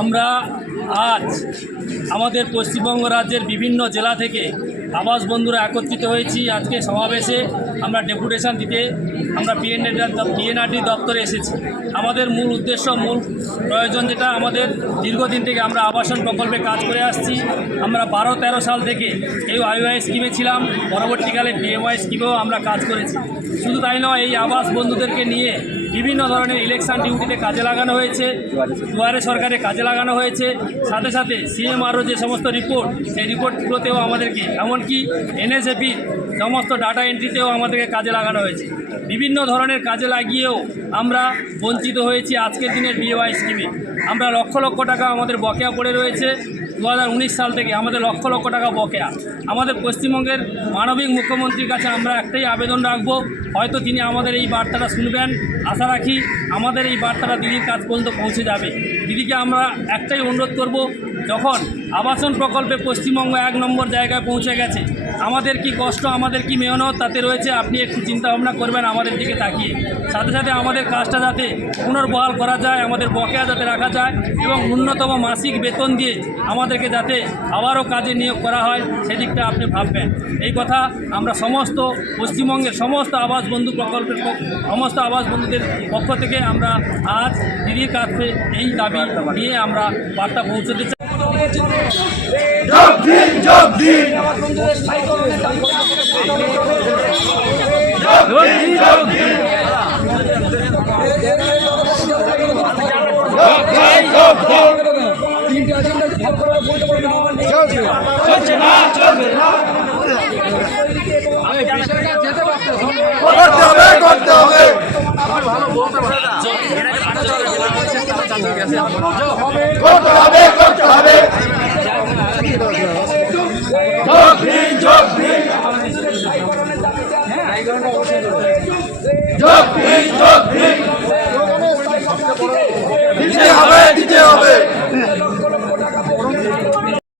আমরা আজ আমাদের পশ্চিমবঙ্গ রাজ্যের বিভিন্ন জেলা থেকে আবাস বন্ধুরা একত্রিত হয়েছি। আজকে সমাবেশে আমরা ডেপুটেশন দিতে আমরা পিএনআরডি দপ্তরে এসেছি। আমাদের মূল উদ্দেশ্য, মূল প্রয়োজন যেটা, আমাদের দীর্ঘদিন থেকে আমরা আবাসন প্রকল্পে কাজ করে আসছি। আমরা 12-13 সাল থেকে এই আইওআই স্কিমে ছিলাম, পরবর্তীকালে পিএমওয়াই স্কিমেও আমরা কাজ করেছি। শুধু তাই নয়, এই আবাস বন্ধুদেরকে নিয়ে বিভিন্ন ধরনের ইলেকশন ডিউটিতে কাজে লাগানো হয়েছে, দুয়ারে সরকারে কাজে লাগানো হয়েছে। সাথে সাথে সিএমআরও যে সমস্ত রিপোর্ট, সেই রিপোর্টগুলোতেও আমাদেরকে, এমনকি এনএসএপির সমস্ত ডাটা এন্ট্রিতেও আমাদেরকে কাজে লাগানো হয়েছে। বিভিন্ন ধরনের কাজে লাগিয়েও আমরা বঞ্চিত হয়েছি আজকের দিনের বিএওয়াই স্কিমে। আমরা লক্ষ লক্ষ টাকা আমাদের বকেয়া পড়ে রয়েছে। 2019 সাল থেকে আমাদের লক্ষ লক্ষ টাকা বকেয়া। আমাদের পশ্চিমবঙ্গের মানবিক মুখ্যমন্ত্রীর কাছে আমরা একটাই আবেদন রাখবো, হয়তো তিনি আমাদের এই বার্তাটা শুনবেন। আশা রাখি আমাদের এই বার্তাটা দিদির কাছ পর্যন্ত পৌঁছে যাবে। দিদিকে আমরা একটাই অনুরোধ করব, যখন আবাসন প্রকল্পে পশ্চিমবঙ্গ 1 নম্বর জায়গায় পৌঁছে গেছে, আমাদের কি কষ্ট, আমাদের কি মেহনত তাতে রয়েছে, আপনি একটু চিন্তাভাবনা করবেন আমাদের দিকে তাকিয়ে। সাথে সাথে আমাদের কাজটা যাতে পুনর্বহাল করা যায়, আমাদের বকেয়া যাতে রাখা যায় এবং ন্যূনতম মাসিক বেতন দিয়ে আমাদেরকে যাতে আবারও কাজে নিয়োগ করা হয়, সেদিকটা আপনি ভাববেন। এই কথা আমরা সমস্ত পশ্চিমবঙ্গের সমস্ত আবাস বন্ধু প্রকল্পের সমস্ত আবাস বন্ধুদের পক্ষ থেকে আমরা আজ দিদির কাছে এই দাবি নিয়ে আমরা বার্তা পৌঁছতে চাই। দিতে হবে